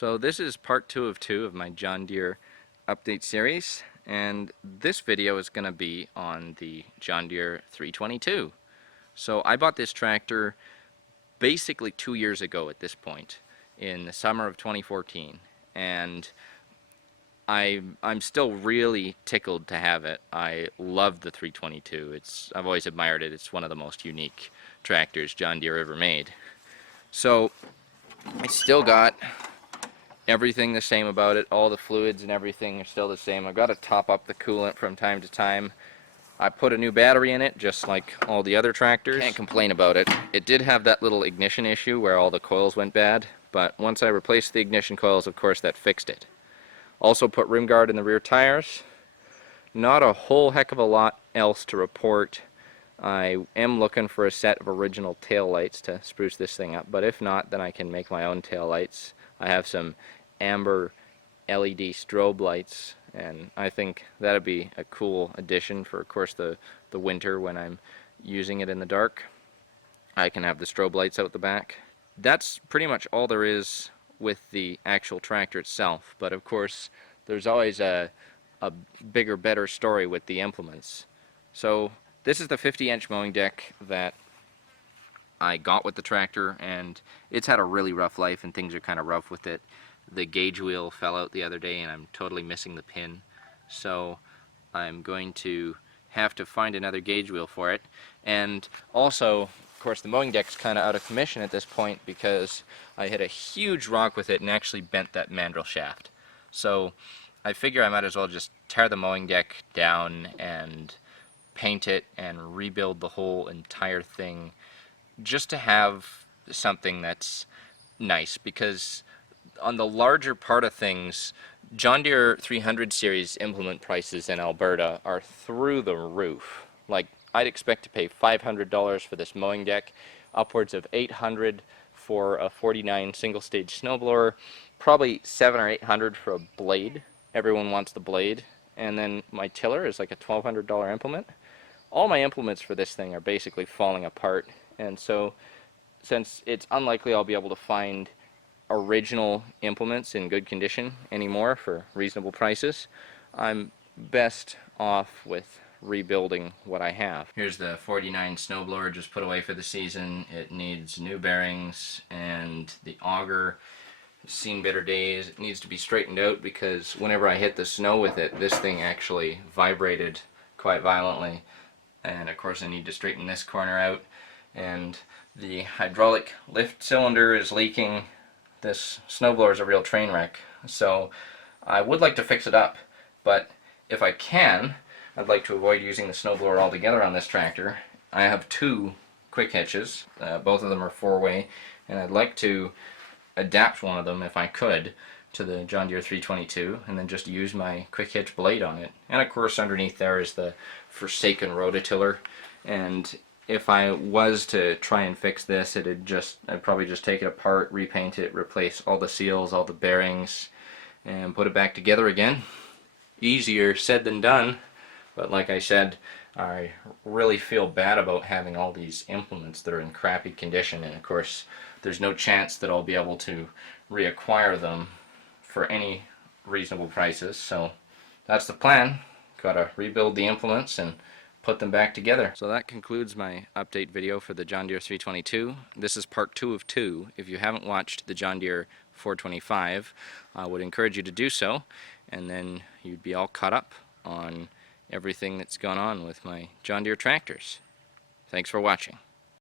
So this is part 2 of 2 of my John Deere update series, and this video is going to be on the John Deere 322. So I bought this tractor basically 2 years ago at this point, in the summer of 2014, and I'm still really tickled to have it. I love the 322. I've always admired it. It's one of the most unique tractors John Deere ever made. So I still got everything the same about it. All the fluids and everything are still the same. I've got to top up the coolant from time to time. I put a new battery in it, just like all the other tractors. Can't complain about it. It did have that little ignition issue where all the coils went bad, but once I replaced the ignition coils, of course, that fixed it. Also put rim guard in the rear tires. Not a whole heck of a lot else to report. I am looking for a set of original tail lights to spruce this thing up, but if not, then I can make my own tail lights. I have some amber LED strobe lights, and I think that'd be a cool addition for, of course, the winter when I'm using it in the dark. I can have the strobe lights out the back. That's pretty much all there is with the actual tractor itself, but of course there's always a bigger, better story with the implements. So this is the 50-inch mowing deck that I got with the tractor, and it's had a really rough life and things are kind of rough with it. The gauge wheel fell out the other day and I'm totally missing the pin, so I'm going to have to find another gauge wheel for it. And also, of course, the mowing deck's kind of out of commission at this point because I hit a huge rock with it and actually bent that mandrel shaft. So I figure I might as well just tear the mowing deck down and paint it and rebuild the whole entire thing just to have something that's nice, because on the larger part of things, John Deere 300 series implement prices in Alberta are through the roof. Like, I'd expect to pay $500 for this mowing deck, upwards of $800 for a 49 single stage snowblower, probably $700 or $800 for a blade. Everyone wants the blade. And then my tiller is like a $1,200 implement. All my implements for this thing are basically falling apart, and so since it's unlikely I'll be able to find original implements in good condition anymore for reasonable prices, I'm best off with rebuilding what I have. Here's the 49 snowblower just put away for the season. It needs new bearings, and the auger has seen better days. It needs to be straightened out because whenever I hit the snow with it, this thing actually vibrated quite violently. And of course I need to straighten this corner out, and the hydraulic lift cylinder is leaking. This snowblower is a real train wreck, so I would like to fix it up, but if I can, I'd like to avoid using the snowblower altogether on this tractor. I have two quick hitches, both of them are 4-way, and I'd like to adapt one of them, if I could, to the John Deere 322 and then just use my quick hitch blade on it. And of course underneath there is the forsaken Rototiller, and if I was to try and fix this, I'd probably just take it apart, repaint it, replace all the seals, all the bearings, and put it back together again. Easier said than done, but like I said, I really feel bad about having all these implements that are in crappy condition, and of course there's no chance that I'll be able to reacquire them for any reasonable prices, so that's the plan. Gotta rebuild the implements and put them back together. So that concludes my update video for the John Deere 322. This is part 2 of 2. If you haven't watched the John Deere 425, I would encourage you to do so, and then you'd be all caught up on everything that's gone on with my John Deere tractors. Thanks for watching.